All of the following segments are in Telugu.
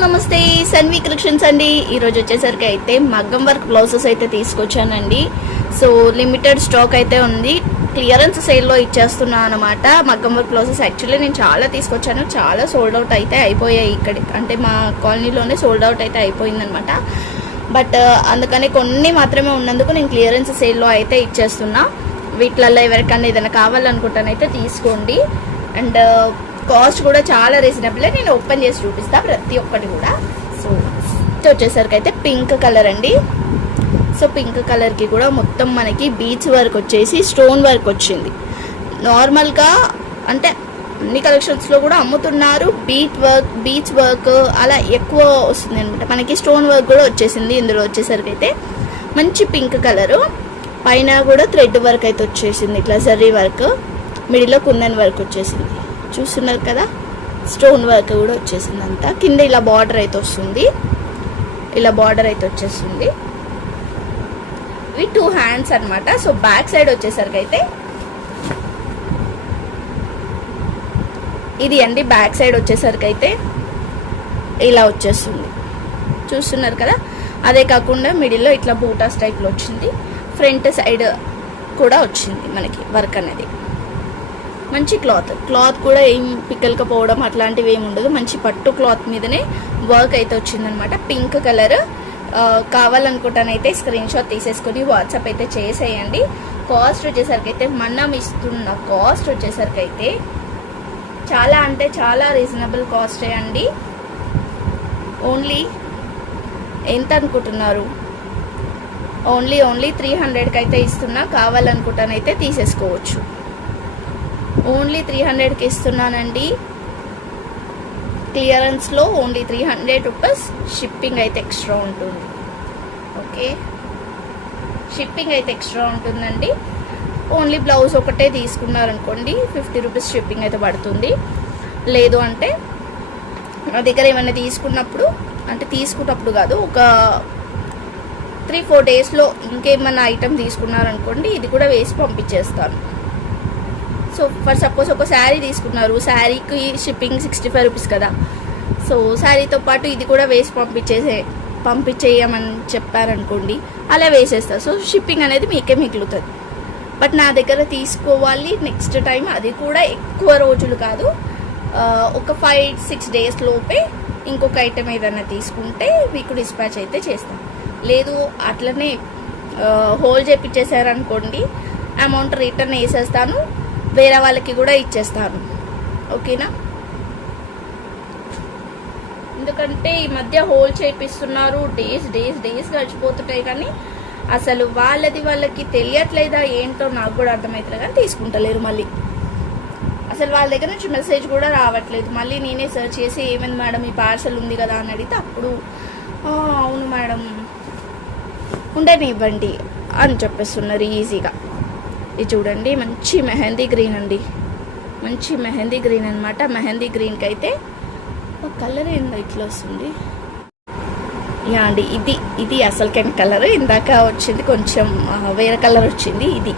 నమస్తే. సన్వి కలెక్షన్స్ అండి. ఈరోజు వచ్చేసరికి అయితే మగ్గం వర్క్ బ్లౌజెస్ అయితే తీసుకొచ్చానండి. సో లిమిటెడ్ స్టాక్ అయితే ఉంది. క్లియరెన్స్ సేల్లో ఇచ్చేస్తున్నా అనమాట మగ్గం వర్క్ బ్లౌజెస్ యాక్చువల్లీ నేను చాలా తీసుకొచ్చాను. చాలా సోల్డ్ అవుట్ అయితే అయిపోయాయి ఇక్కడ అంటే మా కాలనీలోనే సోల్డ్ అవుట్ అయితే అయిపోయిందనమాట బట్ అందుకని కొన్ని మాత్రమే ఉన్నందుకు నేను క్లియరెన్స్ సేల్లో అయితే ఇచ్చేస్తున్నా. వీటిలలో ఎవరికన్నా ఏదైనా కావాలనుకుంటానైతే తీసుకోండి. అండ్ కాస్ట్ కూడా చాలా రీజనబుల్. నేను ఓపెన్ చేసి చూపిస్తా ప్రతి ఒక్కటి కూడా. సో ఇది వచ్చేసరికి అయితే పింక్ కలర్ అండి. సో పింక్ కలర్కి కూడా మొత్తం మనకి బీచ్ వర్క్ వచ్చేసి స్టోన్ వర్క్ వచ్చింది. నార్మల్గా అంటే అన్ని కలెక్షన్స్లో కూడా అమ్ముతున్నారు. బీచ్ వర్క్ బీచ్ వర్క్ అలా ఎక్కువ వస్తుంది అనమాట మనకి స్టోన్ వర్క్ కూడా వచ్చేసింది ఇందులో వచ్చేసరికి అయితే. మంచి పింక్ కలరు. పైన కూడా థ్రెడ్ వర్క్ అయితే వచ్చేసింది. ఇట్లా జర్రీ వర్క్. మిడిల్లో కుందన్ వర్క్ వచ్చేసింది. చూస్తున్నారు కదా? స్టోన్ వర్క్ కూడా వచ్చేసింది అంతా కింద ఇలా బార్డర్ అయితే వస్తుంది. ఇలా బార్డర్ అయితే వచ్చేస్తుంది. ఇవి టూ హ్యాండ్స్ అనమాట సో బ్యాక్ సైడ్ వచ్చేసరికి అయితే ఇది అండి. బ్యాక్ సైడ్ వచ్చేసరికి అయితే ఇలా వచ్చేస్తుంది. చూస్తున్నారు కదా? అదే కాకుండా మిడిల్లో ఇట్లా బూటాస్ టైప్లో వచ్చింది. ఫ్రంట్ సైడ్ కూడా వచ్చింది మనకి వర్క్ అనేది. మంచి క్లాత్. క్లాత్ కూడా ఏం పిక్కలకపోవడం అట్లాంటివి ఏమి ఉండదు. మంచి పట్టు క్లాత్ మీదనే వర్క్ అయితే వచ్చిందనమాట. Pink colour. కావాలనుకుంటానైతే స్క్రీన్ షాట్ తీసేసుకొని వాట్సాప్ అయితే చేసేయండి. కాస్ట్ వచ్చేసరికి అయితే మనం ఇస్తున్న కాస్ట్ వచ్చేసరికి అయితే చాలా అంటే చాలా రీజనబుల్ కాస్టే అండి. ఓన్లీ ఎంత అనుకుంటున్నారు? ఓన్లీ ఓన్లీ త్రీ హండ్రెడ్కి అయితే ఇస్తున్నా. కావాలనుకుంటానైతే తీసేసుకోవచ్చు. ఓన్లీ త్రీ హండ్రెడ్కి ఇస్తున్నానండి. క్లియరెన్స్లో only three hundred rupees shipping అయితే ఎక్స్ట్రా ఉంటుంది. ఓకే? షిప్పింగ్ అయితే ఎక్స్ట్రా ఉంటుందండి. ఓన్లీ బ్లౌజ్ ఒకటే తీసుకున్నారనుకోండి ఫిఫ్టీ రూపీస్ షిప్పింగ్ అయితే పడుతుంది. లేదు అంటే నా దగ్గర ఏమైనా తీసుకున్నప్పుడు అంటే తీసుకున్నప్పుడు కాదు ఒక త్రీ ఫోర్ డేస్లో ఇంకేమన్నా ఐటెం తీసుకున్నారనుకోండి ఇది కూడా వేసి పంపించేస్తాను. సో ఫర్ సపోజ్ ఒక శారీ తీసుకున్నారు శారీకి షిప్పింగ్ సిక్స్టీ ఫైవ్ రూపీస్ కదా. సో శారీతో పాటు ఇది కూడా వేసి పంపించేసే పంపించేయమని చెప్పారనుకోండి అలా వేసేస్తారు. సో షిప్పింగ్ అనేది మీకే మిగులుతుంది. బట్ నా దగ్గర తీసుకోవాలి నెక్స్ట్ టైం అది కూడా ఎక్కువ రోజులు కాదు. ఒక ఫైవ్ సిక్స్ డేస్ లోపే ఇంకొక ఐటెం ఏదైనా తీసుకుంటే మీకు డిస్పాచ్ అయితే చేస్తాం. లేదు అట్లనే హోల్ చేపించేసారనుకోండి అమౌంట్ రిటర్న్ వేసేస్తాను. వేరే వాళ్ళకి కూడా ఇచ్చేస్తాను. ఓకేనా? ఎందుకంటే ఈ మధ్య హోల్ చేపిస్తున్నారు. డేస్ డేస్ డేస్ గడిచిపోతుంటాయి కానీ అసలు వాళ్ళది వాళ్ళకి తెలియట్లేదా ఏంటో నాకు కూడా అర్థమవుతుంది కానీ తీసుకుంటలేరు మళ్ళీ. అసలు వాళ్ళ దగ్గర నుంచి మెసేజ్ కూడా రావట్లేదు. మళ్ళీ నేనే సెర్చ్ చేసి ఏమైంది మేడం? ఈ పార్సల్ ఉంది కదా అని అడిగితే అప్పుడు అవును మేడం. ఉండనివ్వండి అని చెప్పేస్తున్నారు ఈజీగా. ఇది చూడండి మంచి మెహందీ గ్రీన్ అండి. మంచి మెహందీ గ్రీన్ అనమాట మెహందీ గ్రీన్కి అయితే కలర్ ఏందో ఇట్లా వస్తుంది. యా అండి ఇది ఇది అసలుకైన కలర్ ఇందాక వచ్చింది కొంచెం వేరే కలర్ వచ్చింది ఇది.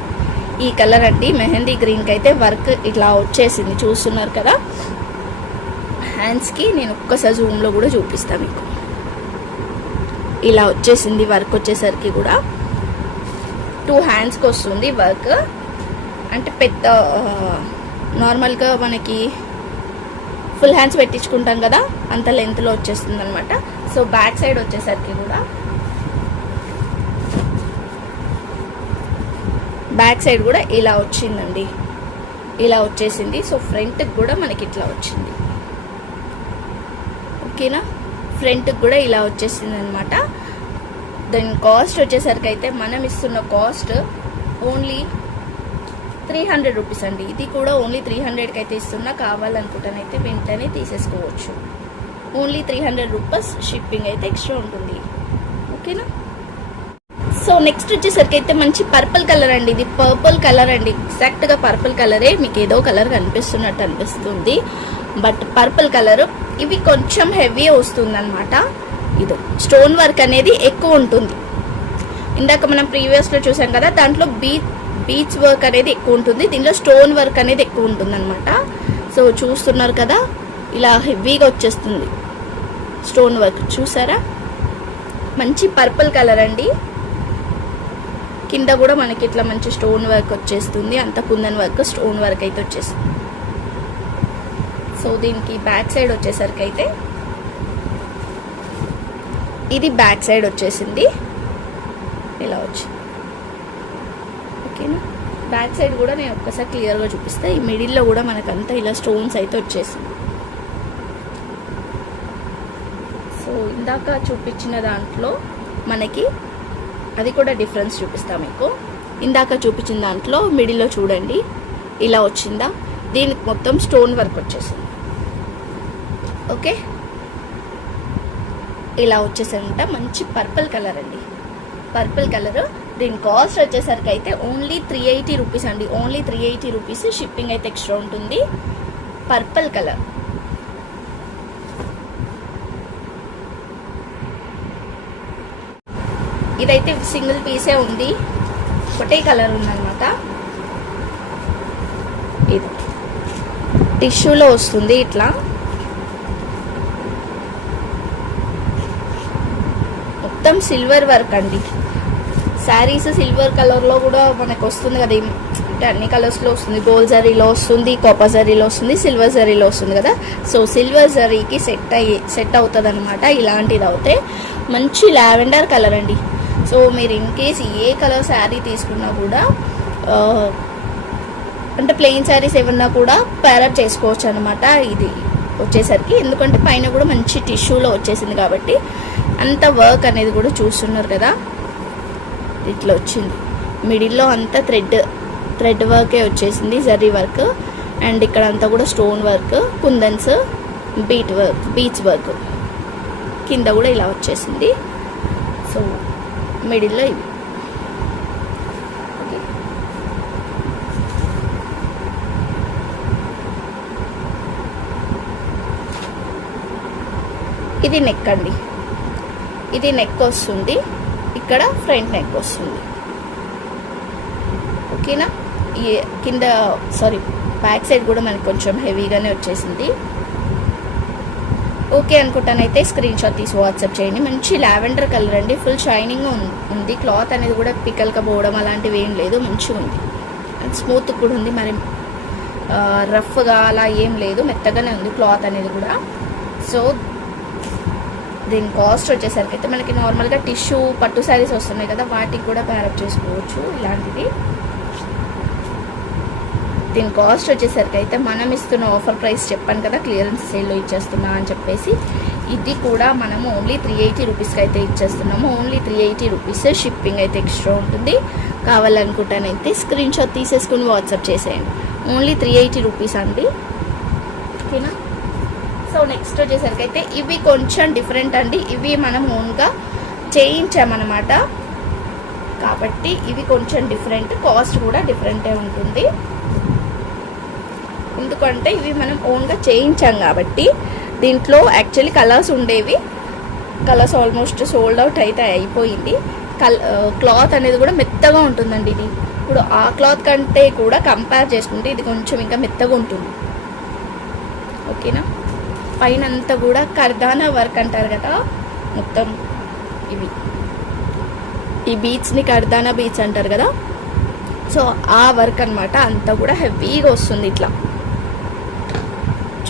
ఈ కలర్ అండి మెహందీ గ్రీన్కి అయితే వర్క్ ఇట్లా వచ్చేసింది చూస్తున్నారు కదా. హ్యాండ్స్కి నేను ఒక్కసారి జూమ్లో కూడా చూపిస్తాను మీకు. ఇలా వచ్చేసింది వర్క్ వచ్చేసరికి కూడా. టూ హ్యాండ్స్కి వస్తుంది వర్క్. అంటే పెద్ద నార్మల్గా మనకి ఫుల్ హ్యాండ్స్ పెట్టించుకుంటాం కదా అంత లెంత్లో వచ్చేస్తుంది అనమాట సో బ్యాక్ సైడ్ వచ్చేసరికి కూడా బ్యాక్ సైడ్ కూడా ఇలా వచ్చిందండి. ఇలా వచ్చేసింది. సో ఫ్రంట్కి కూడా మనకి ఇట్లా వచ్చింది. ఓకేనా? ఫ్రంట్కి కూడా ఇలా వచ్చేసింది అనమాట దాని కాస్ట్ వచ్చేసరికి అయితే మనం ఇస్తున్న cost only three hundred rupees అండి. ఇది కూడా ఓన్లీ త్రీ హండ్రెడ్కి అయితే ఇస్తున్నా. కావాలనుకుంటానైతే వెంటనే తీసేసుకోవచ్చు. Only three hundred rupees shipping అయితే ఎక్స్ట్రా ఉంటుంది. ఓకేనా సో నెక్స్ట్ వచ్చేసరికి అయితే మంచి పర్పుల్ కలర్ అండి. ఇది పర్పుల్ కలర్ అండి. ఎగ్జాక్ట్గా పర్పుల్ కలరే మీకు ఏదో కలర్ కనిపిస్తున్నట్టు అనిపిస్తుంది. బట్ పర్పుల్ కలర్ ఇవి కొంచెం హెవీ వస్తుంది అనమాట ఇది. స్టోన్ వర్క్ అనేది ఎక్కువ ఉంటుంది. ఇందాక మనం ప్రీవియస్లో చూసాం కదా దాంట్లో బీచ్ బీచ్ వర్క్ అనేది ఎక్కువ ఉంటుంది. దీనిలో స్టోన్ వర్క్ అనేది ఎక్కువ ఉంటుంది అనమాట సో చూస్తున్నారు కదా ఇలా హెవీగా వచ్చేస్తుంది. స్టోన్ వర్క్ చూసారా? మంచి పర్పుల్ కలర్ అండి. కింద కూడా మనకి ఇట్లా మంచి స్టోన్ వర్క్ వచ్చేస్తుంది. అంత కుందన్ వర్క్ స్టోన్ వర్క్ అయితే వచ్చేస్తుంది. సో దీనికి బ్యాక్ సైడ్ వచ్చేసరికి అయితే ఇది బ్యాక్ సైడ్ వచ్చేసింది. ఇలా వచ్చి. ఓకేనా? బ్యాక్ సైడ్ కూడా నేను ఒక్కసారి క్లియర్గా చూపిస్తే. ఈ మిడిల్లో కూడా మనకంతా ఇలా స్టోన్స్ అయితే వచ్చేసింది. సో ఇందాక చూపించిన దాంట్లో మనకి అది కూడా డిఫరెన్స్ చూపిస్తా మీకు. ఇందాక చూపించిన దాంట్లో మిడిల్లో చూడండి. ఇలా వచ్చిందా? దీనికి మొత్తం స్టోన్ వర్క్ వచ్చేసింది. ఓకే? ఇలా వచ్చేసంట మంచి పర్పుల్ కలర్ అండి. Purple colour. దీని కాస్ట్ వచ్చేసరికి అయితే ఓన్లీ త్రీ ఎయిటీ రూపీస్ అండి. Only three eighty rupees shipping అయితే ఎక్స్ట్రా ఉంటుంది. Purple colour. ఇదైతే సింగిల్ పీసే ఉంది. ఒకటే కలర్ ఉందన్నమాట. ఇది. టిష్యూలో వస్తుంది ఇట్లా మొత్తం సిల్వర్ వర్క్ అండి. శారీస్ సిల్వర్ కలర్లో కూడా మనకు వస్తుంది కదా అంటే అన్ని కలర్స్లో వస్తుంది. గోల్డ్ జరీలో వస్తుంది కాపర్ జరీలో వస్తుంది సిల్వర్ జరీలో వస్తుంది కదా. సో సిల్వర్ జరీకి సెట్ అయ్యి సెట్ అవుతుంది అనమాట ఇలాంటిది అవుతే మంచి లావెండర్ కలర్ అండి. సో మీరు in case A colour sari తీసుకున్నా కూడా అంటే ప్లెయిన్ శారీస్ ఏమన్నా కూడా ప్యారప్ చేసుకోవచ్చు అనమాట ఇది వచ్చేసరికి. ఎందుకంటే పైన కూడా మంచి టిష్యూలో వచ్చేసింది కాబట్టి. అంత వర్క్ అనేది కూడా చూస్తున్నారు కదా? ఇట్లా వచ్చింది. మిడిల్లో అంతా థ్రెడ్ థ్రెడ్ వర్కే వచ్చేసింది జర్రీ వర్క్ అండ్ ఇక్కడ అంతా కూడా stone work kundans bead work beach work కింద కూడా ఇలా వచ్చేసింది. సో మిడిల్లో ఇవి. ఇది నెక్ అండి. ఇది నెక్ వస్తుంది. ఇక్కడ ఫ్రంట్ నెక్ వస్తుంది. ఓకేనా కింద సారీ బ్యాక్ సైడ్ కూడా మనకి కొంచెం హెవీగానే వచ్చేసింది. ఓకే అనుకుంటానైతే స్క్రీన్ షాట్ తీసి వాట్సాప్ చేయండి. మంచి లావెండర్ కలర్ అండి. ఫుల్ షైనింగ్ ఉంది. క్లాత్ అనేది కూడా పికల్గా పోవడం అలాంటివి ఏం లేదు. మంచిగా ఉంది. అండ్ స్మూత్ కూడా ఉంది. మరి రఫ్గా అలా ఏం లేదు. మెత్తగానే ఉంది క్లాత్ అనేది కూడా. సో దీని కాస్ట్ వచ్చేసరికి అయితే మనకి నార్మల్గా టిష్యూ పట్టు శారీస్ వస్తున్నాయి కదా వాటికి కూడా ప్యారప్ చేసుకోవచ్చు ఇలాంటిది దీని కాస్ట్ వచ్చేసరికి అయితే మనం ఇస్తున్న ఆఫర్ ప్రైస్ చెప్పాను కదా క్లియరెన్స్ సేల్లో ఇచ్చేస్తున్నా అని చెప్పేసి ఇది కూడా మనము ఓన్లీ త్రీ ఎయిటీ రూపీస్కి అయితే ఇచ్చేస్తున్నాము. Only three eighty rupees shipping అయితే ఎక్స్ట్రా ఉంటుంది. కావాలనుకుంటానైతే స్క్రీన్ షాట్ తీసేసుకుని వాట్సాప్ చేసేయండి. ఓన్లీ త్రీ ఎయిటీ రూపీస్ అండి. ఓకేనా? సో నెక్స్ట్ వచ్చేసరికి అయితే ఇవి కొంచెం డిఫరెంట్ అండి. ఇవి మనం ఓన్గా చేయించామన్నమాట. కాబట్టి ఇవి కొంచెం డిఫరెంట్ కాస్ట్ కూడా డిఫరెంటే ఉంటుంది. ఎందుకంటే ఇవి మనం ఓన్గా చేయించాం కాబట్టి దీంట్లో యాక్చువల్లీ కలర్స్ ఉండేవి. కలర్స్ ఆల్మోస్ట్ సోల్డ్ అవుట్ అయితే అయిపోయింది. కల్ క్లాత్ అనేది కూడా మెత్తగా ఉంటుందండి ఇది. ఇప్పుడు ఆ క్లాత్ కంటే కూడా కంపేర్ చేసుకుంటే ఇది కొంచెం ఇంకా మెత్తగా ఉంటుంది. ఓకేనా పైన అంతా కూడా కర్దానా వర్క్ అంటారు కదా మొత్తం ఇవి. ఈ బీచ్ని కర్దానా బీచ్ అంటారు కదా. సో ఆ వర్క్ అన్నమాట. అంతా కూడా హెవీగా వస్తుంది ఇట్లా.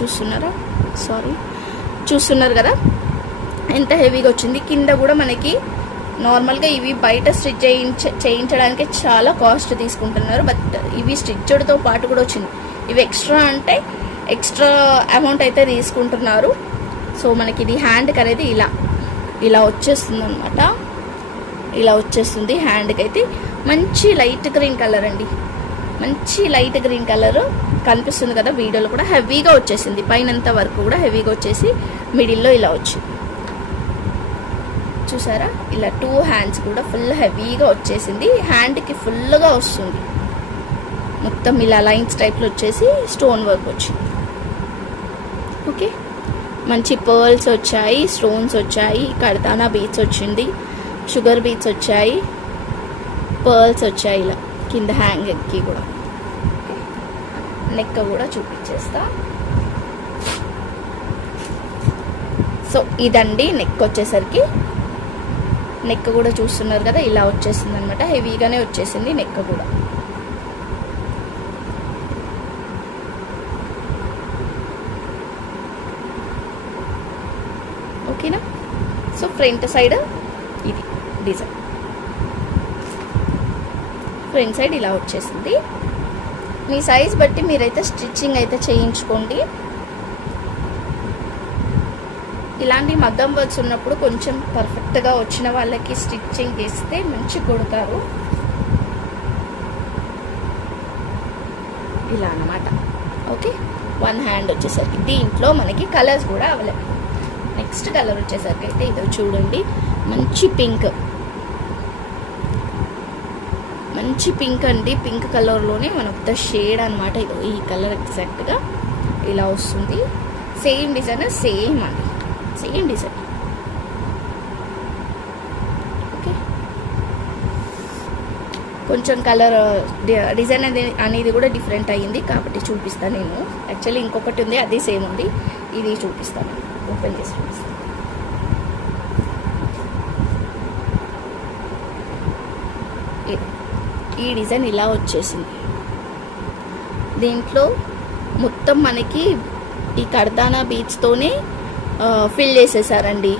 చూస్తున్నారా? సారీ. చూస్తున్నారు కదా? ఎంత హెవీగా వచ్చింది. కింద కూడా మనకి నార్మల్గా ఇవి బయట స్టిచ్ చేయించ చేయించడానికి చాలా కాస్ట్ తీసుకుంటున్నారు. బట్ ఇవి స్టిచ్డ్తో పాటు కూడా వచ్చింది. ఇవి ఎక్స్ట్రా అంటే ఎక్స్ట్రా అమౌంట్ అయితే తీసుకుంటున్నారు. సో మనకి ఇది హ్యాండ్కి అనేది ఇలా ఇలా వచ్చేస్తుంది అనమాట ఇలా వచ్చేస్తుంది హ్యాండ్కి అయితే మంచి లైట్ గ్రీన్ కలర్ అండి. మంచి లైట్ గ్రీన్ కలర్ కనిపిస్తుంది కదా వీడియోలో కూడా. హెవీగా వచ్చేసింది. పైనంత వరకు కూడా హెవీగా వచ్చేసి మిడిల్లో ఇలా వచ్చింది చూసారా? ఇలా టూ హ్యాండ్స్ కూడా ఫుల్ హెవీగా వచ్చేసింది. హ్యాండ్కి ఫుల్గా వస్తుంది. మొత్తం ఇలా లైన్స్ టైప్లో వచ్చేసి స్టోన్ వర్క్ వచ్చింది. మంచి పర్ల్స్ వచ్చాయి స్టోన్స్ వచ్చాయి కడతానా బీట్స్ వచ్చింది షుగర్ బీట్స్ వచ్చాయి పర్ల్స్ వచ్చాయి ఇలా కింద హ్యాంగింగ్కి కూడా. నెక్క కూడా చూపించేస్తా. సో ఇదండి నెక్ వచ్చేసరికి. నెక్ కూడా చూస్తున్నారు కదా ఇలా వచ్చేసింది అనమాట హెవీగానే వచ్చేసింది నెక్ కూడా ఓకేనా సో ఫ్రంట్ సైడ్ ఇది డిజైన్. ఫ్రంట్ సైడ్ ఇలా వచ్చేసింది. మీ సైజ్ బట్టి మీరైతే స్టిచ్చింగ్ అయితే చేయించుకోండి. ఇలాంటి మగ్గం వర్క్స్ ఉన్నప్పుడు కొంచెం పర్ఫెక్ట్గా వచ్చిన వాళ్ళకి స్టిచ్చింగ్ చేస్తే మంచి కొడతారు. ఇలా అన్నమాట. ఓకే? వన్ హ్యాండ్ వచ్చేసరికి దీంట్లో మనకి కలర్స్ కూడా అవైలబుల్. నెక్స్ట్ కలర్ వచ్చేసరికి అయితే ఇదో చూడండి. మంచి పింక్. మంచి పింక్ అండి. పింక్ కలర్లోనే మన ద షేడ్ అనమాట ఇదో ఈ కలర్ ఎగ్జాక్ట్గా. ఇలా వస్తుంది. సేమ్ డిజైన్ సేమ్ అండి. Same design. ఓకే. కొంచెం కలర్ డిజైన్ అనేది అనేది కూడా డిఫరెంట్ అయ్యింది కాబట్టి చూపిస్తాను నేను. యాక్చువల్లీ ఇంకొకటి ఉంది అది సేమ్ ఉంది. ఇది చూపిస్తాను. ఓపెన్ చేసి చూపిస్తాను. ఈ డిజైన్ ఇలా వచ్చేసింది. దీంట్లో మొత్తం మనకి ఈ కర్దానా బీచ్తోనే ఫిల్ చేసేసారండి.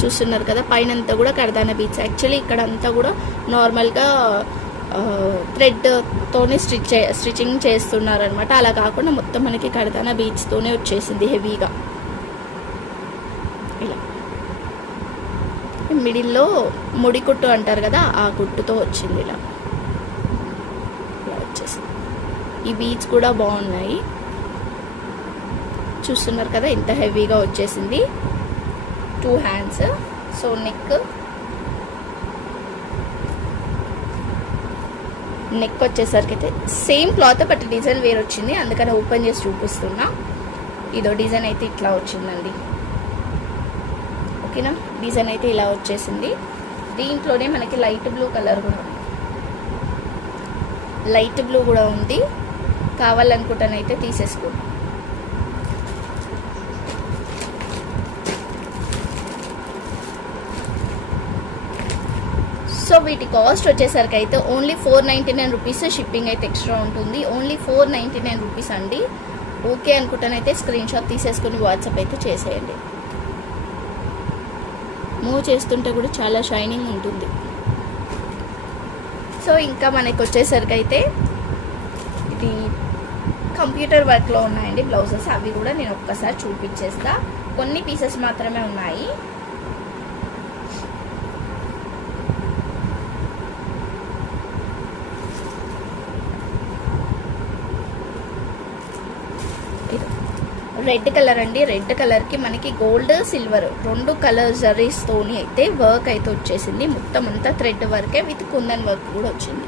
చూస్తున్నారు కదా పైన అంతా కూడా కర్దానా బీచ్. యాక్చువల్లీ ఇక్కడ అంతా కూడా నార్మల్గా థ్రెడ్తోనే స్టిచ్ స్టిచ్చింగ్ చేస్తున్నారు అనమాట అలా కాకుండా మొత్తం మనకి కడతాన బీచ్తోనే వచ్చేసింది హెవీగా ఇలా. మిడిల్లో ముడి కుట్టు అంటారు కదా ఆ కుట్టుతో వచ్చింది ఇలా. ఇలా వచ్చేసింది. ఈ బీచ్ కూడా బాగున్నాయి. చూస్తున్నారు కదా ఇంత హెవీగా వచ్చేసింది. Two hands so neck neck వచ్చేసరికి అయితే సేమ్ క్లాత్ బట్ డిజైన్ వేరు వచ్చింది. అందుకని ఓపెన్ చేసి చూపిస్తున్నా. ఇదో డిజైన్ అయితే ఇట్లా వచ్చిందండి. ఓకేనా డిజైన్ అయితే ఇలా వచ్చేసింది. దీంట్లోనే మనకి లైట్ బ్లూ కలర్ కూడా ఉంది. లైట్ బ్లూ కూడా ఉంది. కావాలనుకుంటానైతే తీసేసుకోండి సో వీటి కాస్ట్ వచ్చేసరికి అయితే only four ninety nine rupees shipping అయితే ఎక్స్ట్రా ఉంటుంది. Only four ninety nine rupees అండి ఓకే అనుకుంటానైతే స్క్రీన్ షాట్ తీసేసుకుని వాట్సాప్ అయితే చేసేయండి. మూవ్ చేస్తుంటే కూడా చాలా షైనింగ్ ఉంటుంది. సో ఇంకా మనకి వచ్చేసరికి అయితే ఇది కంప్యూటర్ వర్క్లో ఉన్నాయండి. బ్లౌజెస్ అవి కూడా నేను ఒక్కసారి చూపించేస్తా. కొన్ని పీసెస్ మాత్రమే ఉన్నాయి. రెడ్ కలర్ అండి. రెడ్ కలర్కి మనకి గోల్డ్ సిల్వర్ రెండు కలర్ జరీస్తోని అయితే వర్క్ అయితే వచ్చేసింది. మొత్తం అంతా థ్రెడ్ వర్కే విత్ కుందన్ వర్క్ కూడా వచ్చింది.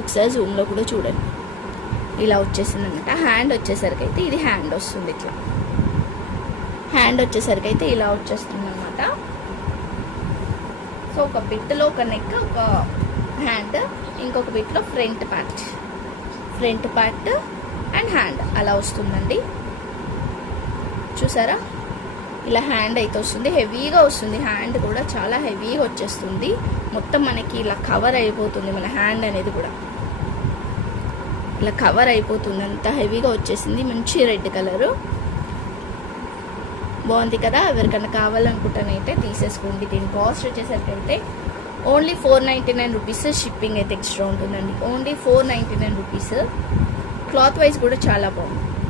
ఒకసారి జూమ్లో కూడా చూడండి. ఇలా వచ్చేసింది అనమాట హ్యాండ్ వచ్చేసరికి అయితే ఇది హ్యాండ్ వస్తుంది ఇట్లా. హ్యాండ్ వచ్చేసరికి అయితే ఇలా వచ్చేస్తుంది అనమాట సో ఒక బిట్లో ఒక నెక్ ఒక హ్యాండ్ ఇంకొక బిట్లో front part. Front part and hand అలా వస్తుందండి. చూసారా? ఇలా హ్యాండ్ అయితే వస్తుంది. హెవీగా వస్తుంది. హ్యాండ్ కూడా చాలా హెవీగా వచ్చేస్తుంది. మొత్తం మనకి ఇలా కవర్ అయిపోతుంది మన హ్యాండ్ అనేది కూడా. ఇలా కవర్ అయిపోతుంది. అంత హెవీగా వచ్చేసింది. మంచి రెడ్ కలరు బాగుంది కదా? ఎవరికైనా కావాలనుకుంటానైతే తీసేసుకోండి. దీని కాస్ట్ వచ్చేసరికి అయితే only four ninety nine rupees shipping అయితే ఎక్స్ట్రా ఉంటుందండి. Only four ninety nine rupees cloth wise కూడా చాలా బాగుంది.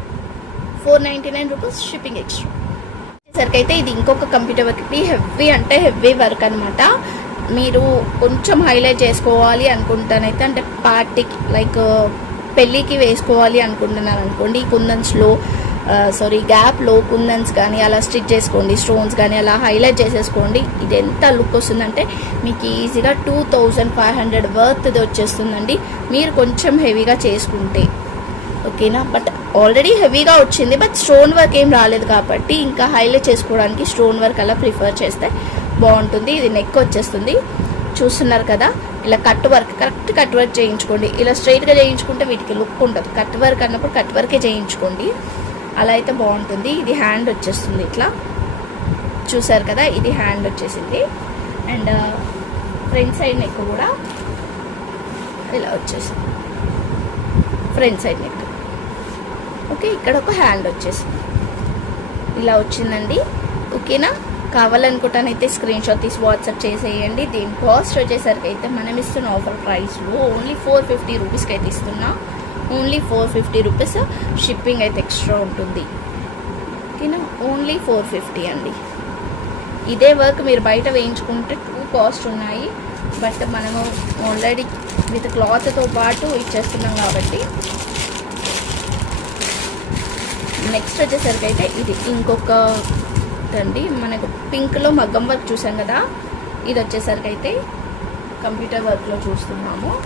Four ninety nine rupees shipping extra. వచ్చేసరికి అయితే ఇది ఇంకొక కంప్యూటర్ వర్క్. ఇది హెవీ అంటే హెవీ వర్క్ అనమాట మీరు కొంచెం హైలైట్ చేసుకోవాలి అనుకుంటానైతే అంటే పార్టీకి లైక్ పెళ్ళికి వేసుకోవాలి అనుకుంటున్నారు అనుకోండి. ఈ కుందన్స్లో సారీ గ్యాప్లో కుందన్స్ కానీ అలా స్టిచ్ చేసుకోండి. స్టోన్స్ కానీ అలా హైలైట్ చేసేసుకోండి. ఇది ఎంత లుక్ వస్తుందంటే మీకు ఈజీగా టూ థౌజండ్ ఫైవ్ హండ్రెడ్ వర్త్ది వచ్చేస్తుందండి. మీరు కొంచెం హెవీగా చేసుకుంటే. ఓకేనా? బట్ ఆల్రెడీ హెవీగా వచ్చింది బట్ స్టోన్ వర్క్ ఏం రాలేదు కాబట్టి ఇంకా హైలైట్ చేసుకోవడానికి స్టోన్ వర్క్ అలా ప్రిఫర్ చేస్తే బాగుంటుంది. ఇది నెక్ వచ్చేస్తుంది. చూస్తున్నారు కదా ఇలా cut work correct cut work చేయించుకోండి. ఇలా స్ట్రైట్గా చేయించుకుంటే వీటికి లుక్ ఉండదు. కట్ వర్క్ అన్నప్పుడు కట్ వర్కే చేయించుకోండి. అలా అయితే బాగుంటుంది. ఇది హ్యాండ్ వచ్చేస్తుంది ఇట్లా. చూసారు కదా ఇది హ్యాండ్ వచ్చేసింది. అండ్ ఫ్రంట్ సైడ్ నెక్ కూడా ఇలా వచ్చేసింది. ఫ్రంట్ సైడ్ నెక్ ఓకే ఇక్కడ ఒక హ్యాండ్ వచ్చేసింది. ఇలా వచ్చిందండి. ఓకేనా? కావాలనుకుంటానైతే స్క్రీన్ షాట్ తీసి వాట్సాప్ చేసేయండి. దీని కాస్ట్ వచ్చేసరికి అయితే మనం ఇస్తున్న ఆఫర్ ప్రైస్లో ఓన్లీ ఫోర్ ఫిఫ్టీ రూపీస్కి అయితే ఇస్తున్నా. Only four fifty rupees shipping అయితే ఎక్స్ట్రా ఉంటుంది. ఓకేనా? ఓన్లీ ఫోర్ ఫిఫ్టీ అండి. ఇదే వర్క్ మీరు బయట వేయించుకుంటే టూ కాస్ట్ ఉన్నాయి. బట్ మనము ఆల్రెడీ విత్ క్లాత్తో పాటు ఇచ్చేస్తున్నాం కాబట్టి నెక్స్ట్ వచ్చేసరికి అయితే ఇది ఇంకొక అండి మనకు పింక్లో మగ్గం వర్క్ చూసాం కదా. ఇది వచ్చేసరికి అయితే కంప్యూటర్ వర్క్లో చూస్తున్నాము.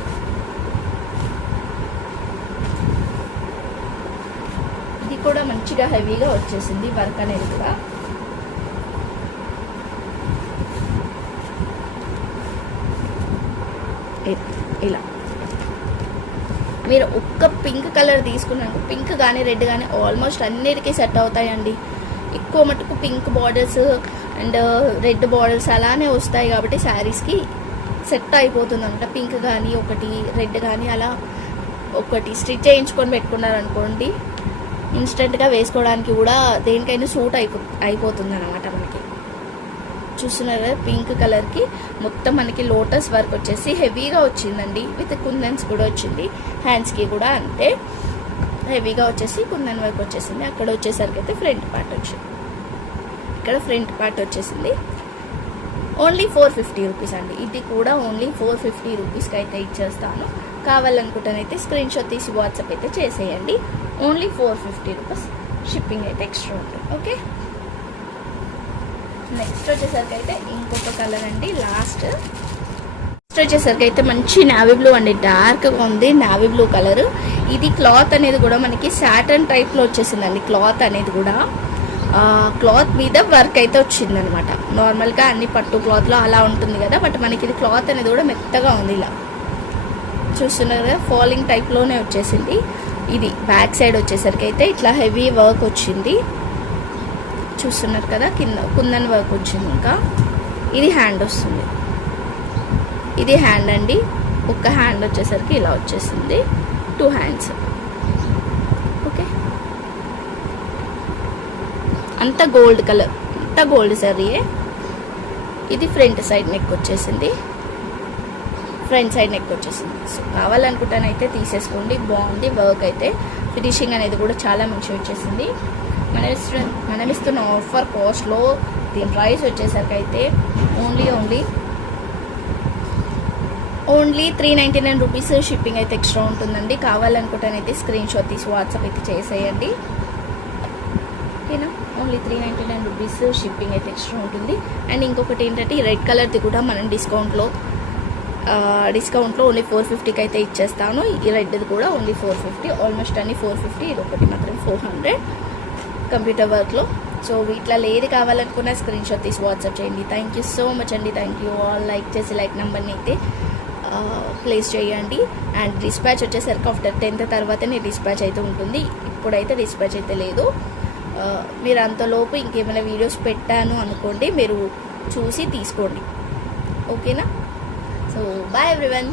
ఇది కూడా మంచిగా హెవీగా వచ్చేసింది వర్క్ అనేది కూడా. ఇ- మీరు ఒక్క పింక్ కలర్ తీసుకున్నాను పింక్ కానీ రెడ్ కానీ ఆల్మోస్ట్ అన్నిటికీ సెట్ అవుతాయండి. ఎక్కువ మటుకు pink borders and red borders అలానే వస్తాయి కాబట్టి శారీస్కి సెట్ అయిపోతుంది అనమాట పింక్ కానీ ఒకటి రెడ్ కానీ అలా ఒకటి స్టిచ్ చేయించుకొని పెట్టుకున్నారనుకోండి ఇన్స్టెంట్గా వేసుకోవడానికి కూడా దేనికైనా సూట్ అయిపో అయిపోతుంది అనమాట మనకి. చూస్తున్నారు కదా పింక్ కలర్కి మొత్తం మనకి లోటస్ వర్క్ వచ్చేసి హెవీగా వచ్చిందండి విత్ కుందన్స్ కూడా వచ్చింది హ్యాండ్స్కి కూడా అంతే. హెవీగా వచ్చేసి కుందన్ వర్క్ వచ్చేసింది. అక్కడ వచ్చేసరికి అయితే ఫ్రంట్ పార్ట్ వచ్చింది ఇక్కడ ఫ్రంట్ పార్ట్ వచ్చేసింది. ఓన్లీ ఫోర్ ఫిఫ్టీ రూపీస్ అండి. ఇది కూడా ఓన్లీ ఫోర్ ఫిఫ్టీ రూపీస్కి అయితే ఇచ్చేస్తాను. కావాలనుకుంటానైతే స్క్రీన్ షాట్ తీసి వాట్సాప్ అయితే చేసేయండి. Only four fifty rupees shipping అయితే ఎక్స్ట్రా ఉంటుంది ఓకే నెక్స్ట్ వచ్చేసరికి అయితే ఇంకొక కలర్ అండి లాస్ట్ నెక్స్ట్ వచ్చేసరికి అయితే మంచి నావీ బ్లూ అండి డార్క్గా ఉంది నావీ బ్లూ కలర్ ఇది క్లాత్ అనేది కూడా మనకి సాటన్ టైప్లో వచ్చేసిందండి క్లాత్ అనేది కూడా. క్లాత్ మీద వర్క్ అయితే వచ్చిందనమాట. నార్మల్గా అన్ని పట్టు క్లాత్లో అలా ఉంటుంది కదా బట్ మనకి ఇది క్లాత్ అనేది కూడా మెత్తగా ఉంది ఇలా. చూస్తున్నారు కదా ఫాలింగ్ టైప్లోనే వచ్చేసింది. ఇది బ్యాక్ సైడ్ వచ్చేసరికి అయితే ఇట్లా హెవీ వర్క్ వచ్చింది. చూస్తున్నారు కదా కింద కుందన్ వర్క్ వచ్చింది ఇంకా. ఇది హ్యాండ్ వస్తుంది. ఇది హ్యాండ్ అండి. ఒక్క హ్యాండ్ వచ్చేసరికి ఇలా వచ్చేసింది. టూ హ్యాండ్స్ ఓకే అంత గోల్డ్ కలర్ అంత గోల్డ్ సరీయే ఇది ఫ్రంట్ సైడ్ నెక్ వచ్చేసింది. ఫ్రంట్ సైడ్ నెక్ వచ్చేసింది. సో కావాలనుకుంటానైతే తీసేసుకోండి. బాగుంది. వర్క్ అయితే. ఫినిషింగ్ అనేది కూడా చాలా మంచిగా వచ్చేసింది. మనమిస్తున్న ఇస్తున్న ఆఫర్ కాస్ట్లో దీని ప్రైస్ వచ్చేసరికి అయితే only only only three ninety nine rupees shipping అయితే ఎక్స్ట్రా ఉంటుందండి. కావాలనుకుంటానైతే స్క్రీన్ షాట్ తీసి వాట్సాప్ అయితే చేసేయండి. ఓకేనా? Only three ninety nine rupees shipping అయితే ఎక్స్ట్రా ఉంటుంది. అండ్ ఇంకొకటి ఏంటంటే ఈ రెడ్ కలర్ది కూడా మనం డిస్కౌంట్లో డిస్కౌంట్లో ఓన్లీ ఫోర్ ఫిఫ్టీకి అయితే ఇచ్చేస్తాను. ఈ రెడ్ది కూడా ఓన్లీ ఫోర్ ఫిఫ్టీ ఆల్మోస్ట్ అన్ని ఫోర్ ఫిఫ్టీ ఇది ఒకటి మాత్రం ఫోర్ హండ్రెడ్ కంప్యూటర్ వర్క్లో. సో వీటిలో ఏది కావాలనుకున్నా స్క్రీన్ షాట్ తీసి వాట్సాప్ చేయండి. థ్యాంక్ యూ సో మచ్ అండి. థ్యాంక్ యూ ఆల్ లైక్ చేసి లైక్ నెంబర్ని అయితే ప్లేస్ చేయండి. అండ్ డిస్పాచ్ వచ్చేసరికి ఆఫ్టర్ టెన్త్ తర్వాతనే డిస్పాచ్ అయితే ఉంటుంది. ఇప్పుడైతే డిస్పాచ్ అయితే లేదు. మీరు అంతలోపు ఇంకేమైనా వీడియోస్ పెట్టాను అనుకోండి మీరు చూసి తీసుకోండి. ఓకేనా సో బాయ్ ఎవ్రీవన్